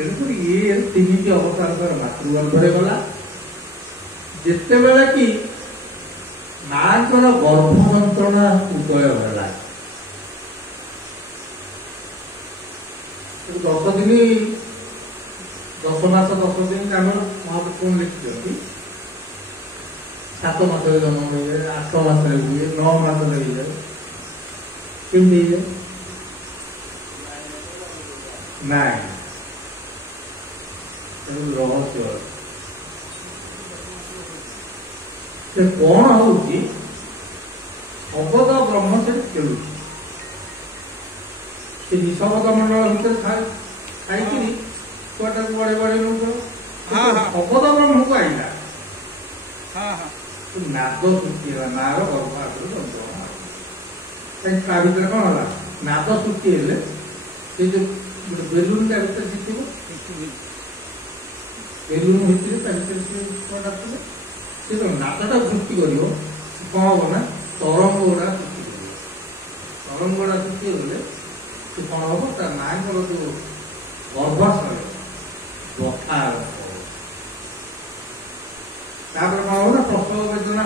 तेणुक ये तीन अवतार मातृगर्भरे गला जिते बेला कि माँ गर्भ मंत्रणा उदय है 10 दिन 10 मास 10 दिन आम महापुरुष लिखी 7 मास जन्म हो जाए 8 मास हुए 9 मास हो जाए कमी ना रहस्य से कौन हूँ शबद ब्रह्म से खेलु निशबद मंडल भर खाई छुआटा बड़े बड़े लोग शबद ब्रह्म को आईला नाद सृष्टि है नार गर्भ आगे ता भर कौन है नाद सृष्टि है जो बेलून टा भर शिखिब बेलून भर छुआटा से जो नादटा सृष्टि कर कौन हम ना तरंग गुड़ा सृष्टि कर तरंग गुड़ा सृष्टि गले से कौन हम ता माँ जो गर्भाशय बथा कौन हम ना प्रसव वेदना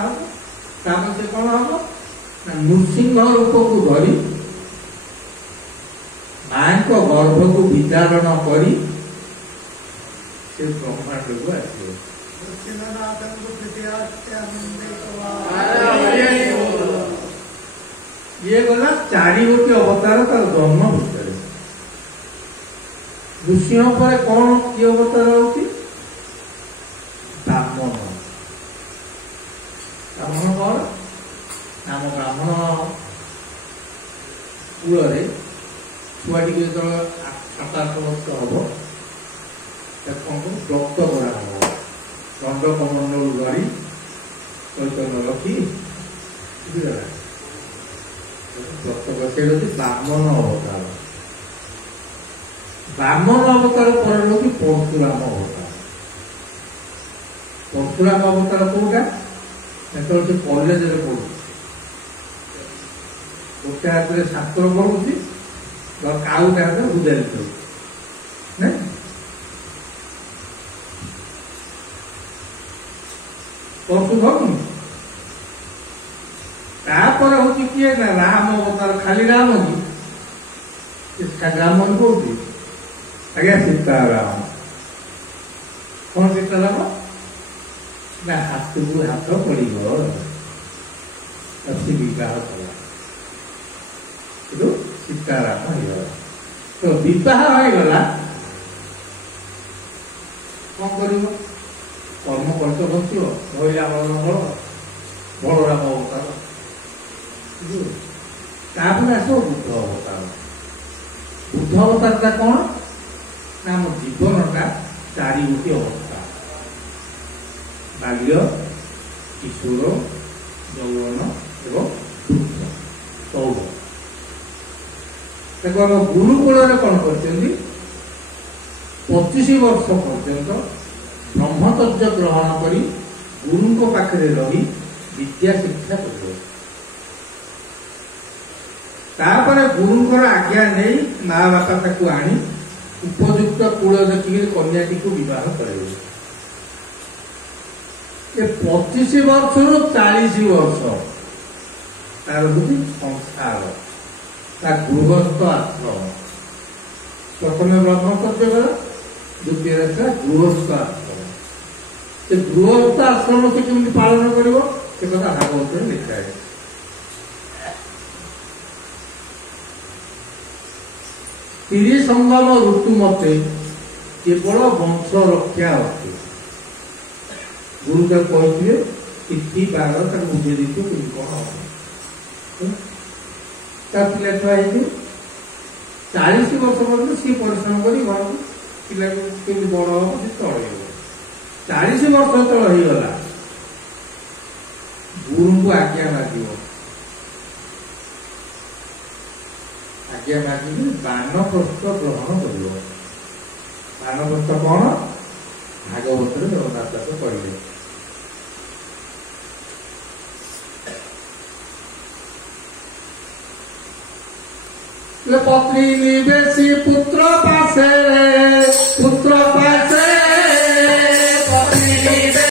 हम से कौन हम ना नृसिंह रूप को धरी माँ को गर्भ को विदारण कर ब्रह्मांड को आस ये गला 4 गोटी अवतार तार जन्म भितर ऋषियों पर कौन किए अवतार होती ब्राह्मण ब्राह्मण कौन आम ब्राह्मण कूल छुआटी जो 7-8 वर्ष हम रक्त करा हम दंड कमंडल धरी चैतन्य रखी ब्राह्मण अवतार ब्राह्मण अवतार पर लोग परशुराम अवतार परशुराम अवतार कौटा से कॉलेज पढ़ू गोटे हाथ में शास्त्र पढ़ुची काउटा हाथ बुझाई नहीं परशुराम तापर हूँ किए ना राम अवतार खाली राम की राम कौटी आज्ञा सीताराम कौन सीताराम ना हाथ को हाथ पड़ विवाह कला सीताराम हो तो विवाह होगला कौन कर कर्म करते बसो महिला बलराम अवतार आस बुद्ध अवतार बुद्ध अवतार कौन ना आम जीवनटा 4 गोटी अवस्था बाल्य किशोर यौवन एवं वृद्ध 14 गुरुकुल कौन कर 25 वर्ष पर्यंत ब्रह्मचर्य ग्रहण कर गुरु पाखे रही विद्या शिक्षा कर गुरुंर आज्ञा नहीं माँ बापा ताकू आनी उपयुक्त कूल देखिए कन्याटी को विवाह करे 25 वर्ष रु 40 वर्ष तार हूँ संसार गृहस्थ आश्रम प्रथम ब्रह्मचर्य गला द्वितीय गृहस्थ आश्रम से गृहस्थ आश्रम से केमती पालन कर भागवत लिखा है संगम ऋतु मते केवल वंश रक्षा अटे गुरु तक कहते तिथि बार तक बुझे दी कौन पिला छुआ 40 वर्ष पर्यटन सी परिश्रम कर घर पिला केमी बड़ हम सी चल 40 वर्ष तल होगला गुरु को आज्ञा माग आज्ञा मागिक बानप्रस्थ ग्रहण कर बानप्रस्थ कौन भागवत जगन्नाथ दास कहले पत्नी निवेशी पुत्र पासे সূত্রপাত